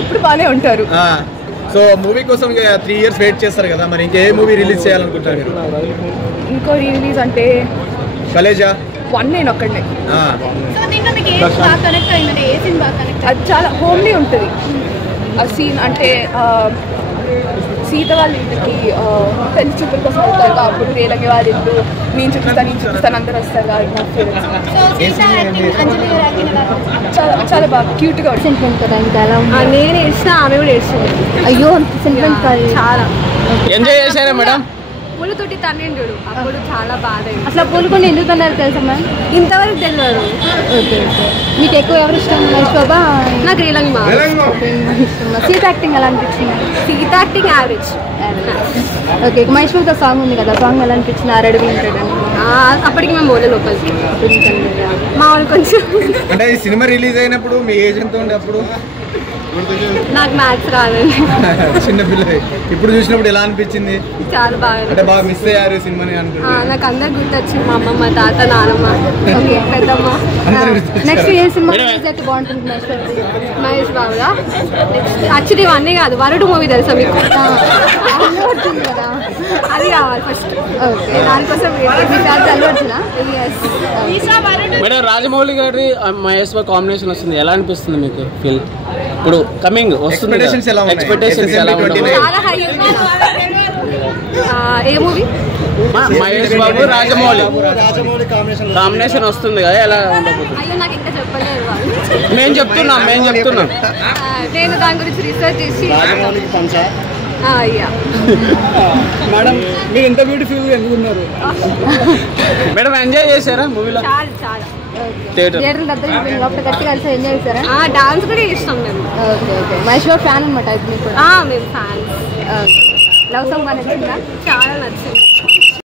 ఎప్పుడు బాగానే ఉంటారు. సో మూవీ కోసం 3 years వెయిట్ చేస్తారు కదా, మరి ఇంకే మూవీ రిలీజ్ చేయాలనుకుంటారు మీరు? ఇంకో రిలీజ్ అంటే కలేజా 1 నేను ఒక్కడే. అది చాలా హోమ్లీ ఉంటుంది ఆ సీన్. అంటే సీత వాళ్ళ ఇంటికి పెళ్లి చూపుల కోసం వస్తారు, అప్పుడు రేలంగి వాళ్ళ ఇల్లు నేను చూపిస్తాను అందరూ వస్తారు. చాలా చాలా బాగా క్యూట్గా సెంటిమెంట్ కదా. ఇంకా ఎలా నేను వేసిన ఆమె కూడా వేస్తుంది. అయ్యో సెంటిమెంట్ కాదు, చాలా ఎంజాయ్ చేశారా మేడం? పూలతోటి తన్నిండు అప్పుడు చాలా బాధ. అసలు పూలకొని ఎందుకు తన్నారు తెలుసా మ్యామ్? ఇంతవరకు తెలియదు. Okay okay. మీకు ఎక్కువ ఎవరు ఇష్టం? మహేష్ బాబా? నాకు రీలంగి మా సీత యాక్టింగ్ ఎలా అనిపించింది? Sita acting average. Okay. Mahesh బాబుతో సాంగ్ ఉంది కదా, సాంగ్ ఎలా అనిపించింది? అరడు వింటాడు అప్పటికి మేము పోలే లోపలికి. మా వాళ్ళు కొంచెం అంటే ఈ సినిమా రిలీజ్ అయినప్పుడు మీ ఏజ్ ఎంత ఉండే అప్పుడు? నాకు మ్యాథ్స్ రాదండి. చిన్న పిల్ల. ఇప్పుడు చూసినప్పుడు ఎలా అనిపించింది? చాలా బాగా. అంటే బాగా మిస్ అయ్యారు సినిమాని అనుకుంటున్నా? నాకు అందరు గుర్తొచ్చింది, మా అమ్మమ్మ, తాత, నానమ్మ, పెద్దమ్మ. నెక్స్ట్ ఏ సినిమా అయితే బాగుంటుంది? మహేష్ బాబుదా? నెక్స్ట్ యాక్చువల్లీ ఇవన్నీ కాదు, వరుడు మూవీ తెలుసా మీకు? కదా, అది కావాలి ఫస్ట్. ఓకే, దానికోసం మేడం రాజమౌళి గారి మహేష్ బాబు కాంబినేషన్ వస్తుంది, ఎలా అనిపిస్తుంది మీకు? ఫీల్ ఇప్పుడు కమింగ్ వస్తుంది, ఎక్స్పెక్టేషన్స్ ఎలా ఉన్నాయి? చాలా హై. ఏ మూవీ? మహేష్ బాబు రాజమౌళి కాంబినేషన్ వస్తుంది కదా, ఎలా ఉండబోతుంది? అయ్యో నాకు ఇంకా చెప్పలేదు వాళ్ళు. మేము చెప్తున్నాం నేను దాని గురించి రీసెర్చ్ చేసి. మేడం మీరు ఎంత బ్యూటిఫుల్ ఎందుకున్నారు మేడం? ఎంజాయ్ చేశారా మూవీలో? చాలా చాలా. థియేటర్ గట్టిగా కలిసి ఎంజాయ్ చేశారా? డాన్స్ కూడా ఇష్టం మేము. Okay okay. Mahesh Babu fan అనమాట అయితే మీకు? మేము ఫ్యాన్స్. లవ్ సాంగ్ బాగా నచ్చిందా? చాలా నచ్చింది.